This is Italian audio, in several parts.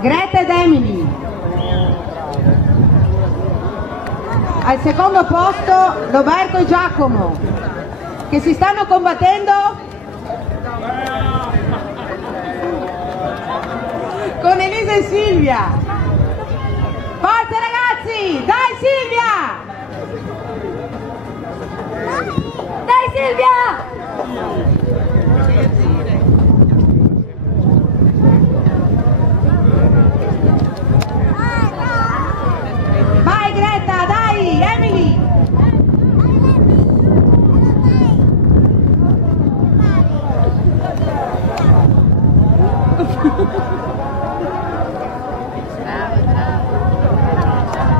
Greta ed Emily. Al secondo posto Roberto e Giacomo, che si stanno combattendo con Elisa e Silvia. Forza ragazzi, dai Silvia! Dai Silvia! Vai Greta, dai, Emily!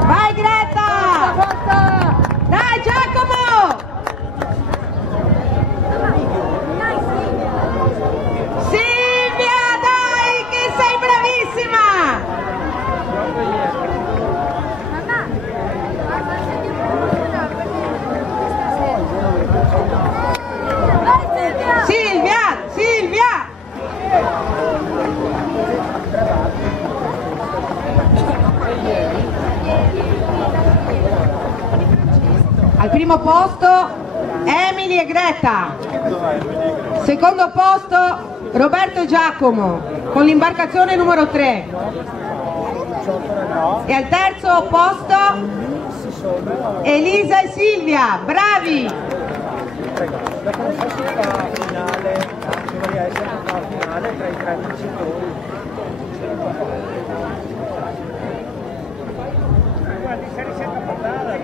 Vai Greta! Dai Giacomo! Silvia, dai, che sei bravissima! Silvia, Silvia! Al primo posto Emily e Greta. Secondo posto Roberto e Giacomo con l'imbarcazione numero 3. E al terzo posto Elisa e Silvia. Bravi! Dopo non so se la finale, dovrà essere una finale tra i 3 vincitori. Guardi, sei riuscito a parlare.